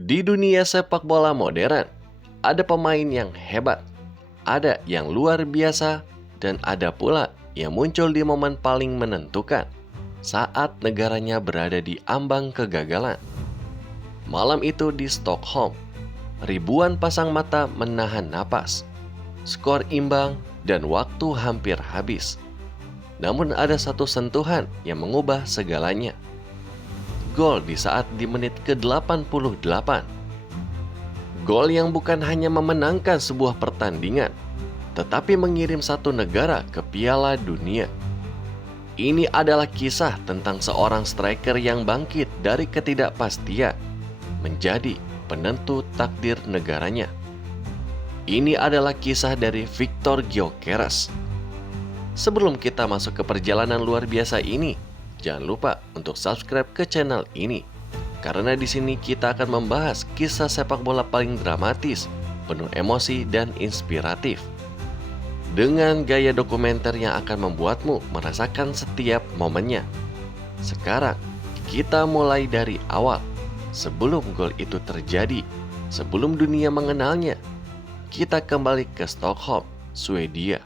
Di dunia sepak bola modern, ada pemain yang hebat, ada yang luar biasa, dan ada pula yang muncul di momen paling menentukan saat negaranya berada di ambang kegagalan. Malam itu di Stockholm, ribuan pasang mata menahan napas. Skor imbang dan waktu hampir habis. Namun ada satu sentuhan yang mengubah segalanya. Gol di saat di menit ke-88. Gol yang bukan hanya memenangkan sebuah pertandingan, tetapi mengirim satu negara ke Piala Dunia. Ini adalah kisah tentang seorang striker yang bangkit dari ketidakpastian, menjadi penentu takdir negaranya. Ini adalah kisah dari Viktor Gyökeres. Sebelum kita masuk ke perjalanan luar biasa ini, jangan lupa untuk subscribe ke channel ini. Karena di sini kita akan membahas kisah sepak bola paling dramatis, penuh emosi dan inspiratif. Dengan gaya dokumenter yang akan membuatmu merasakan setiap momennya. Sekarang, kita mulai dari awal. Sebelum gol itu terjadi, sebelum dunia mengenalnya, kita kembali ke Stockholm, Swedia.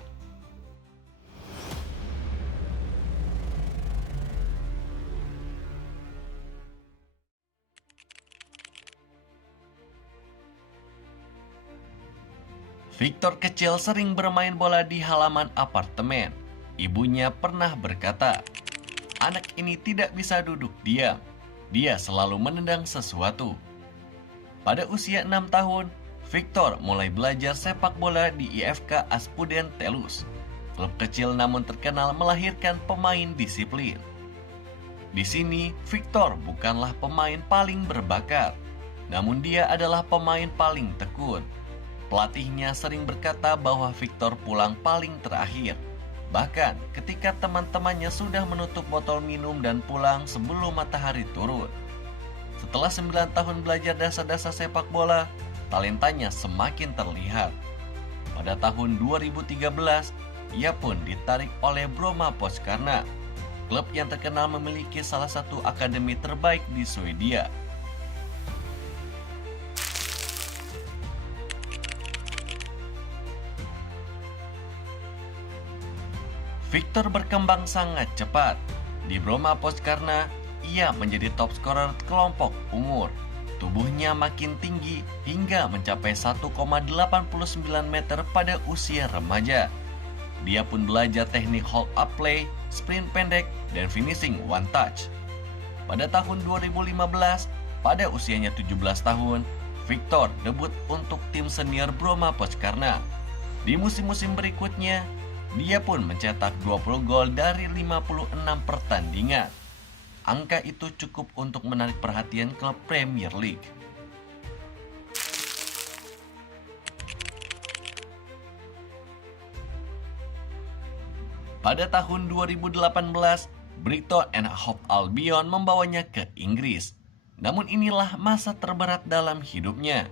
Viktor kecil sering bermain bola di halaman apartemen. Ibunya pernah berkata, "Anak ini tidak bisa duduk diam. Dia selalu menendang sesuatu." Pada usia 6 tahun, Viktor mulai belajar sepak bola di IFK Aspudden Tellus. Klub kecil namun terkenal melahirkan pemain disiplin. Di sini, Viktor bukanlah pemain paling berbakat, namun dia adalah pemain paling tekun. Pelatihnya sering berkata bahwa Viktor pulang paling terakhir. Bahkan ketika teman-temannya sudah menutup botol minum dan pulang sebelum matahari turun. Setelah 9 tahun belajar dasar-dasar sepak bola, talentanya semakin terlihat. Pada tahun 2013, ia pun ditarik oleh Bromma Poskarna, klub yang terkenal memiliki salah satu akademi terbaik di Swedia. Viktor berkembang sangat cepat. Di Bromma Poskarna, ia menjadi top scorer kelompok umur. Tubuhnya makin tinggi hingga mencapai 1,89 meter pada usia remaja. Dia pun belajar teknik hold up play, sprint pendek, dan finishing one touch. Pada tahun 2015, pada usianya 17 tahun, Viktor debut untuk tim senior Bromma Poskarna. Di musim-musim berikutnya, dia pun mencetak 20 gol dari 56 pertandingan. Angka itu cukup untuk menarik perhatian klub Premier League. Pada tahun 2018, Brighton and Hove Albion membawanya ke Inggris. Namun inilah masa terberat dalam hidupnya.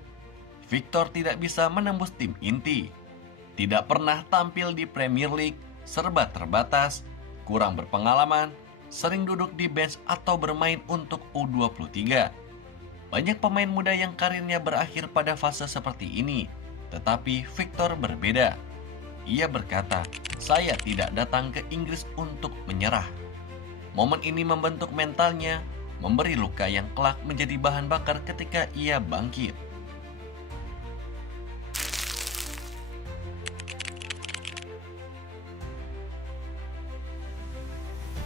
Viktor tidak bisa menembus tim inti. Tidak pernah tampil di Premier League, serba terbatas, kurang berpengalaman, sering duduk di bench atau bermain untuk U23. Banyak pemain muda yang karirnya berakhir pada fase seperti ini, tetapi Viktor berbeda. Ia berkata, "Saya tidak datang ke Inggris untuk menyerah." Momen ini membentuk mentalnya, memberi luka yang kelak menjadi bahan bakar ketika ia bangkit.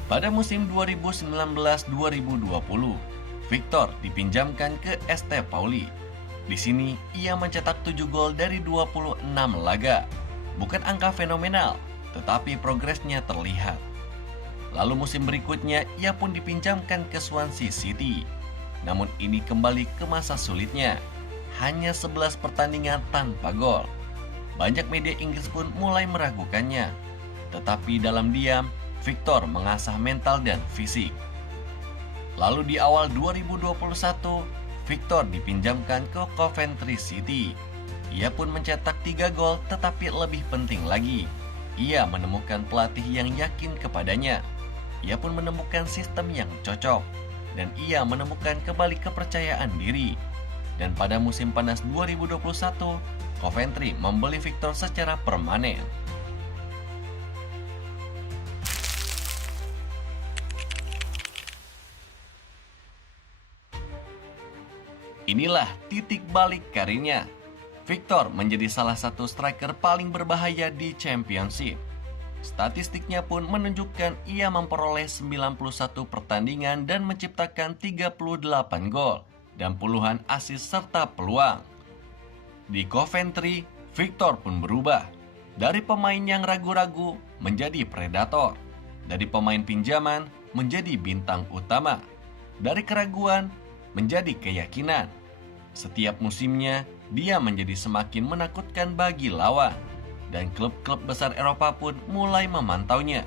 Pada musim 2019-2020, Viktor dipinjamkan ke ST Pauli. Di sini, ia mencetak 7 gol dari 26 laga. Bukan angka fenomenal, tetapi progresnya terlihat. Lalu musim berikutnya, ia pun dipinjamkan ke Swansea City. Namun ini kembali ke masa sulitnya. Hanya 11 pertandingan tanpa gol. Banyak media Inggris pun mulai meragukannya. Tetapi dalam diam, Viktor mengasah mental dan fisik. Lalu di awal 2021, Viktor dipinjamkan ke Coventry City. Ia pun mencetak 3 gol, tetapi lebih penting lagi, ia menemukan pelatih yang yakin kepadanya. Ia pun menemukan sistem yang cocok, dan ia menemukan kembali kepercayaan diri. dan pada musim panas 2021, Coventry membeli Victor secara permanen. Inilah titik balik karirnya. Victor menjadi salah satu striker paling berbahaya di Championship. Statistiknya pun menunjukkan ia memperoleh 91 pertandingan dan menciptakan 38 gol dan puluhan assist serta peluang. Di Coventry, Victor pun berubah dari pemain yang ragu-ragu menjadi predator, dari pemain pinjaman menjadi bintang utama, dari keraguan menjadi keyakinan. Setiap musimnya, dia menjadi semakin menakutkan bagi lawan, dan klub-klub besar Eropa pun mulai memantaunya.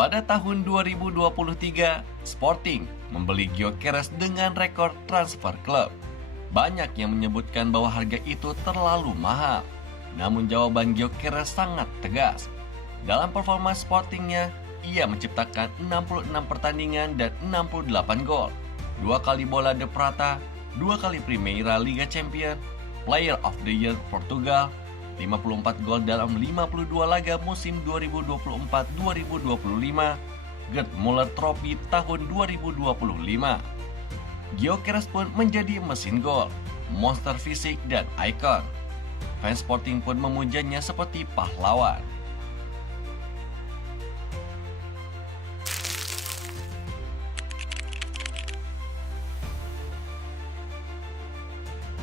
Pada tahun 2023, Sporting membeli Gyökeres dengan rekor transfer klub. Banyak yang menyebutkan bahwa harga itu terlalu mahal. Namun jawaban Gyökeres sangat tegas. Dalam performa Sportingnya, ia menciptakan 66 pertandingan dan 68 gol. 2 kali bola de Prata, 2 kali Primeira Liga Champion, Player of the Year Portugal, 54 gol dalam 52 laga musim 2024-2025, Gerd Muller Trophy tahun 2025. Gyökeres pun menjadi mesin gol, monster fisik dan ikon. Fans Sporting pun memujanya seperti pahlawan.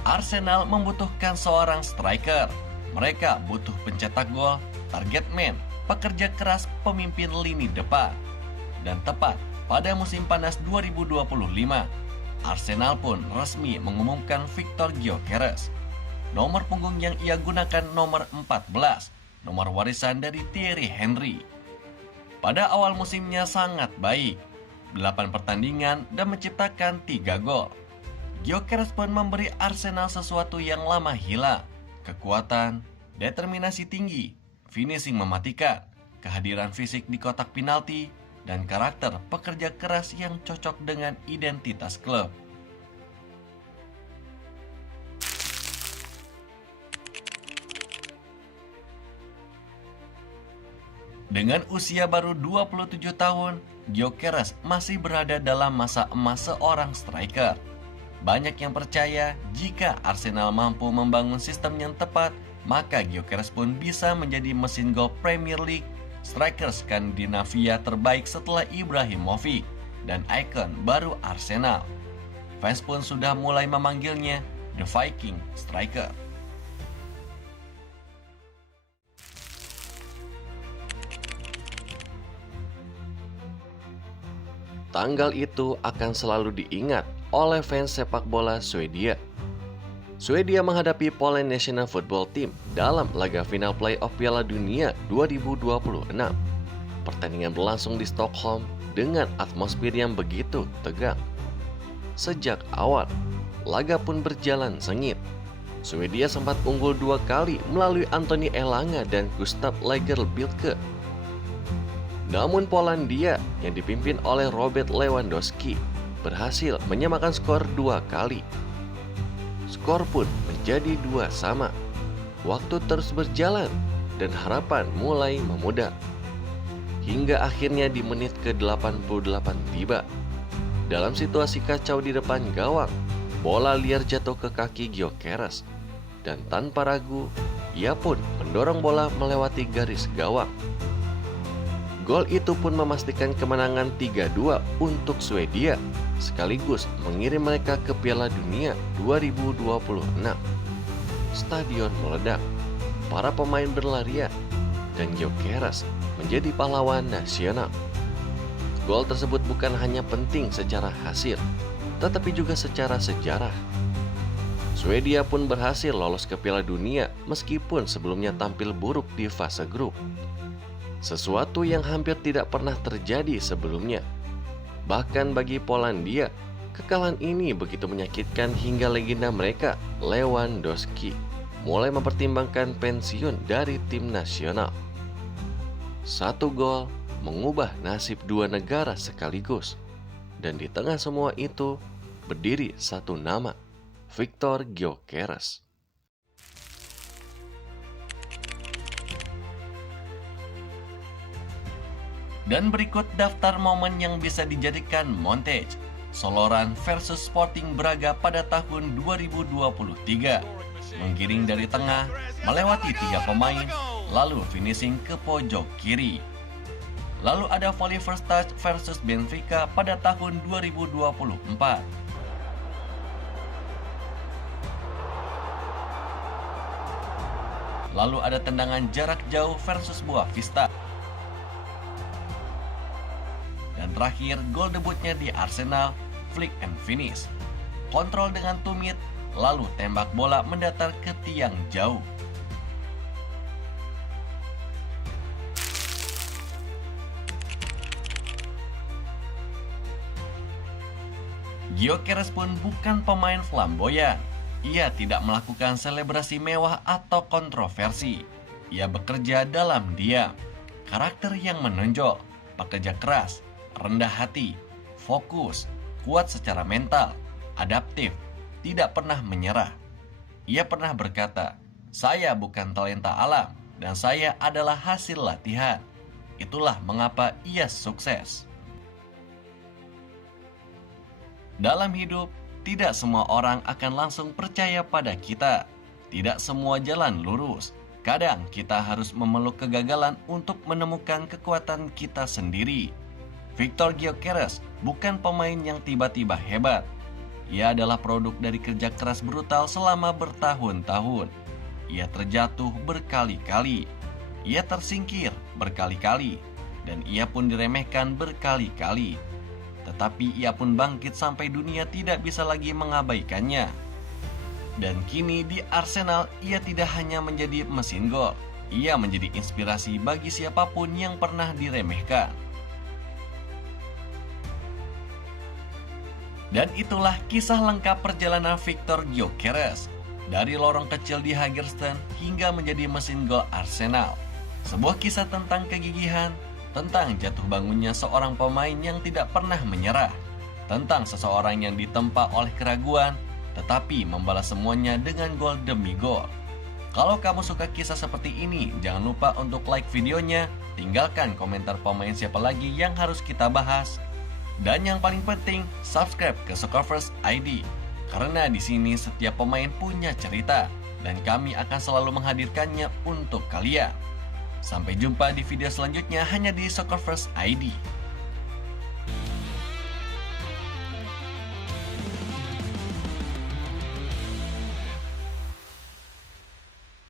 Arsenal membutuhkan seorang striker. Mereka butuh pencetak gol, target man, pekerja keras, pemimpin lini depan. Dan tepat pada musim panas 2025, Arsenal pun resmi mengumumkan Victor Gyökeres. Nomor punggung yang ia gunakan nomor 14, nomor warisan dari Thierry Henry. Pada awal musimnya sangat baik, 8 pertandingan dan menciptakan 3 gol. Gyökeres pun memberi Arsenal sesuatu yang lama hilang, kekuatan, determinasi tinggi, finishing mematikan, kehadiran fisik di kotak penalti, dan karakter pekerja keras yang cocok dengan identitas klub. Dengan usia baru 27 tahun, Gyökeres masih berada dalam masa emas seorang striker. Banyak yang percaya jika Arsenal mampu membangun sistem yang tepat, maka Gyökeres pun bisa menjadi mesin gol Premier League, striker Skandinavia terbaik setelah Ibrahimovic, dan ikon baru Arsenal. Fans pun sudah mulai memanggilnya The Viking Striker. Tanggal itu akan selalu diingat oleh fans sepak bola Swedia. Swedia menghadapi Poland National Football Team dalam laga final playoff Piala Dunia 2026. Pertandingan berlangsung di Stockholm dengan atmosfer yang begitu tegang. Sejak awal, laga pun berjalan sengit. Swedia sempat unggul 2 kali melalui Anthony Elanga dan Gustav Lagerbielke. Namun Polandia yang dipimpin oleh Robert Lewandowski berhasil menyamakan skor 2 kali. Skor pun menjadi 2-2. Waktu terus berjalan dan harapan mulai memudar. Hingga akhirnya di menit ke-88 tiba. Dalam situasi kacau di depan gawang, bola liar jatuh ke kaki Gyökeres. Dan tanpa ragu, ia pun mendorong bola melewati garis gawang. Gol itu pun memastikan kemenangan 3-2 untuk Swedia, sekaligus mengirim mereka ke Piala Dunia 2026. Stadion meledak, para pemain berlarian, dan Gyökeres menjadi pahlawan nasional. Gol tersebut bukan hanya penting secara hasil, tetapi juga secara sejarah. Swedia pun berhasil lolos ke Piala Dunia meskipun sebelumnya tampil buruk di fase grup. Sesuatu yang hampir tidak pernah terjadi sebelumnya. Bahkan bagi Polandia, kekalahan ini begitu menyakitkan hingga legenda mereka, Lewandowski, mulai mempertimbangkan pensiun dari tim nasional. 1 gol, mengubah nasib dua negara sekaligus. Dan di tengah semua itu, berdiri satu nama, Victor Gyökeres. Dan berikut daftar momen yang bisa dijadikan montage Soloran versus Sporting Braga pada tahun 2023. Menggiring dari tengah, melewati 3 pemain, lalu finishing ke pojok kiri. Lalu ada volley first touch versus Benfica pada tahun 2024. Lalu ada tendangan jarak jauh versus Boavista. Dan terakhir, gol debutnya di Arsenal, flick and finish. Kontrol dengan tumit, lalu tembak bola mendatar ke tiang jauh. Gyökeres pun bukan pemain flamboyan. Ia tidak melakukan selebrasi mewah atau kontroversi. Ia bekerja dalam diam. Karakter yang menonjol, pekerja keras, rendah hati, fokus, kuat secara mental, adaptif, tidak pernah menyerah. Ia pernah berkata, "Saya bukan talenta alam dan saya adalah hasil latihan." Itulah mengapa ia sukses. Dalam hidup, tidak semua orang akan langsung percaya pada kita. Tidak semua jalan lurus. Kadang kita harus memeluk kegagalan untuk menemukan kekuatan kita sendiri. Victor Gyökeres bukan pemain yang tiba-tiba hebat. Ia adalah produk dari kerja keras brutal selama bertahun-tahun. Ia terjatuh berkali-kali. Ia tersingkir berkali-kali. Dan ia pun diremehkan berkali-kali. Tetapi ia pun bangkit sampai dunia tidak bisa lagi mengabaikannya. Dan kini di Arsenal ia tidak hanya menjadi mesin gol. Ia menjadi inspirasi bagi siapapun yang pernah diremehkan. Dan itulah kisah lengkap perjalanan Victor Gyökeres dari lorong kecil di Hagersten hingga menjadi mesin gol Arsenal. Sebuah kisah tentang kegigihan, tentang jatuh bangunnya seorang pemain yang tidak pernah menyerah, tentang seseorang yang ditempa oleh keraguan, tetapi membalas semuanya dengan gol demi gol. Kalau kamu suka kisah seperti ini, jangan lupa untuk like videonya, tinggalkan komentar pemain siapa lagi yang harus kita bahas. Dan yang paling penting, subscribe ke Soccerverse ID. Karena di sini setiap pemain punya cerita dan kami akan selalu menghadirkannya untuk kalian. Sampai jumpa di video selanjutnya hanya di Soccerverse ID.